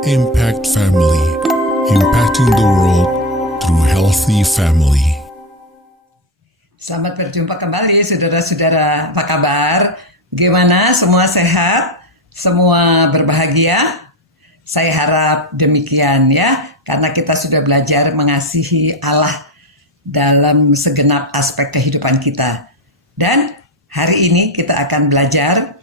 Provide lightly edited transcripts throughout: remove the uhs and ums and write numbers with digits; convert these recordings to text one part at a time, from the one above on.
Impact Family, impacting the world through healthy family. Selamat berjumpa kembali saudara-saudara, apa kabar? Gimana? Semua sehat? Semua berbahagia? Saya harap demikian ya, karena kita sudah belajar mengasihi Allah dalam segenap aspek kehidupan kita. Dan hari ini kita akan belajar,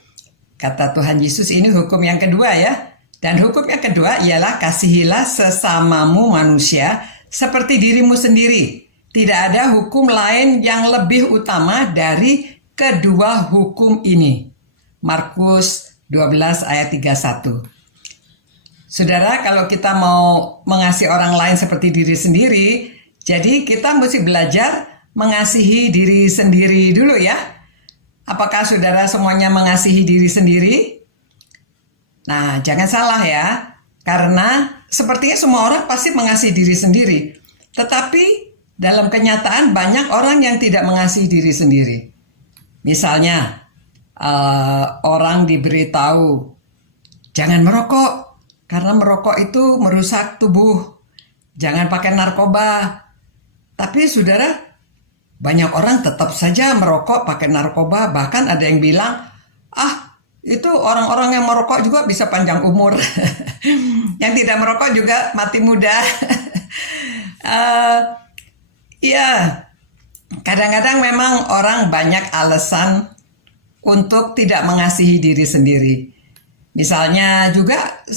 kata Tuhan Yesus ini hukum yang kedua ya. Dan hukum yang kedua ialah kasihilah sesamamu manusia seperti dirimu sendiri. Tidak ada hukum lain yang lebih utama dari kedua hukum ini. Markus 12 ayat 31. Saudara, kalau kita mau mengasihi orang lain seperti diri sendiri, jadi kita mesti belajar mengasihi diri sendiri dulu ya. Apakah saudara semuanya mengasihi diri sendiri? Nah, jangan salah ya, karena sepertinya semua orang pasti mengasihi diri sendiri. Tetapi dalam kenyataan banyak orang yang tidak mengasihi diri sendiri. Misalnya, orang diberitahu, jangan merokok, karena merokok itu merusak tubuh. Jangan pakai narkoba. Tapi saudara, banyak orang tetap saja merokok, pakai narkoba. Bahkan ada yang bilang, itu orang-orang yang merokok juga bisa panjang umur. Yang tidak merokok juga mati muda. Ya, kadang-kadang memang orang banyak alasan untuk tidak mengasihi diri sendiri. Misalnya juga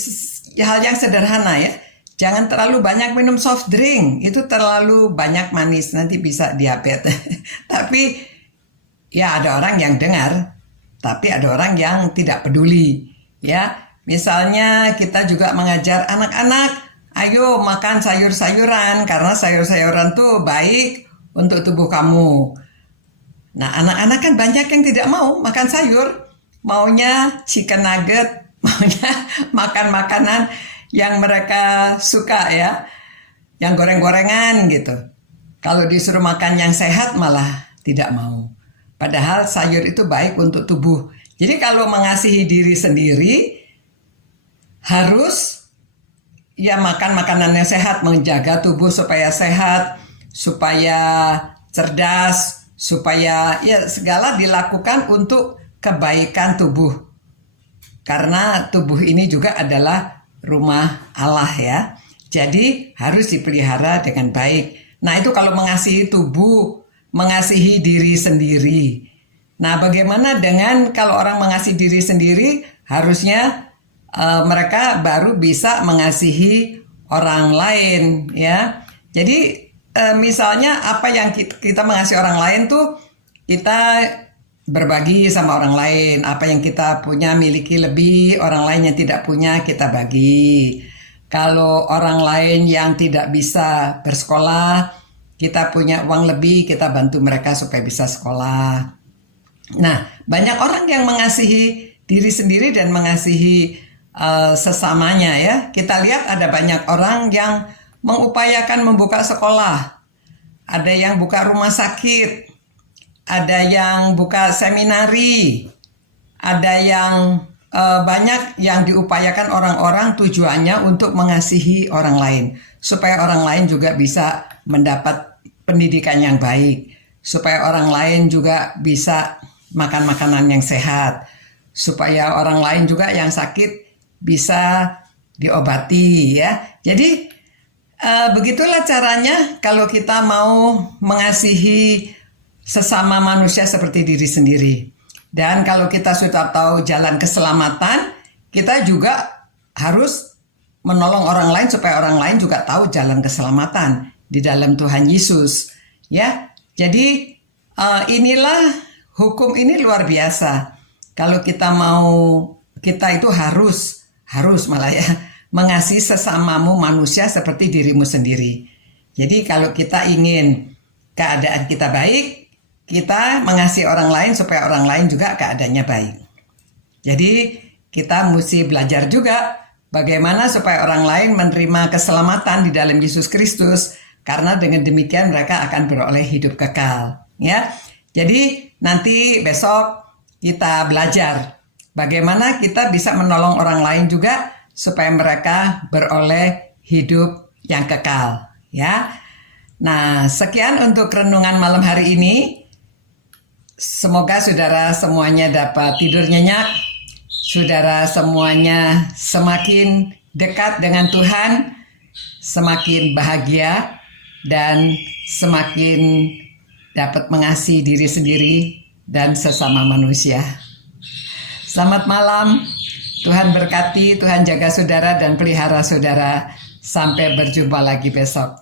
hal yang sederhana ya. Jangan terlalu banyak minum soft drink. Itu terlalu banyak manis, nanti bisa diabetes. Tapi ya ada orang yang dengar. Tapi ada orang yang tidak peduli, ya. Misalnya kita juga mengajar anak-anak, ayo makan sayur-sayuran karena sayur-sayuran tuh baik untuk tubuh kamu. Nah, anak-anak kan banyak yang tidak mau makan sayur, maunya chicken nugget, maunya makan makanan yang mereka suka ya, yang goreng-gorengan gitu. Kalau disuruh makan yang sehat malah tidak mau. Padahal sayur itu baik untuk tubuh. Jadi kalau mengasihi diri sendiri, harus ya makan makanan yang sehat, menjaga tubuh supaya sehat, supaya cerdas, supaya ya segala dilakukan untuk kebaikan tubuh. Karena tubuh ini juga adalah rumah Allah ya. Jadi harus dipelihara dengan baik. Nah itu kalau mengasihi tubuh, mengasihi diri sendiri. Nah, bagaimana dengan kalau orang mengasihi diri sendiri, harusnya mereka baru bisa mengasihi orang lain, ya. Jadi, misalnya apa yang kita mengasihi orang lain tuh, kita berbagi sama orang lain. Apa yang kita punya miliki lebih, orang lain yang tidak punya kita bagi. Kalau orang lain yang tidak bisa bersekolah, kita punya uang lebih, kita bantu mereka supaya bisa sekolah. Nah, banyak orang yang mengasihi diri sendiri dan mengasihi sesamanya ya. Kita lihat ada banyak orang yang mengupayakan membuka sekolah. Ada yang buka rumah sakit. Ada yang buka seminari. Ada yang banyak yang diupayakan orang-orang tujuannya untuk mengasihi orang lain. Supaya orang lain juga bisa mendapat pendidikan yang baik, supaya orang lain juga bisa makan makanan yang sehat, supaya orang lain juga yang sakit bisa diobati ya. Jadi begitulah caranya kalau kita mau mengasihi sesama manusia seperti diri sendiri. Dan kalau kita sudah tahu jalan keselamatan, kita juga harus menolong orang lain supaya orang lain juga tahu jalan keselamatan di dalam Tuhan Yesus, ya. Jadi inilah hukum ini luar biasa. Kalau kita itu harus malah ya mengasihi sesamamu manusia seperti dirimu sendiri. Jadi kalau kita ingin keadaan kita baik, kita mengasihi orang lain supaya orang lain juga keadaannya baik. Jadi kita mesti belajar juga bagaimana supaya orang lain menerima keselamatan di dalam Yesus Kristus. Karena dengan demikian mereka akan beroleh hidup kekal, ya. Jadi nanti besok kita belajar bagaimana kita bisa menolong orang lain juga supaya mereka beroleh hidup yang kekal, ya. Nah, sekian untuk renungan malam hari ini. Semoga saudara semuanya dapat tidur nyenyak. Saudara semuanya semakin dekat dengan Tuhan, semakin bahagia, dan semakin dapat mengasihi diri sendiri dan sesama manusia. Selamat malam, Tuhan berkati, Tuhan jaga saudara dan pelihara saudara. Sampai berjumpa lagi besok.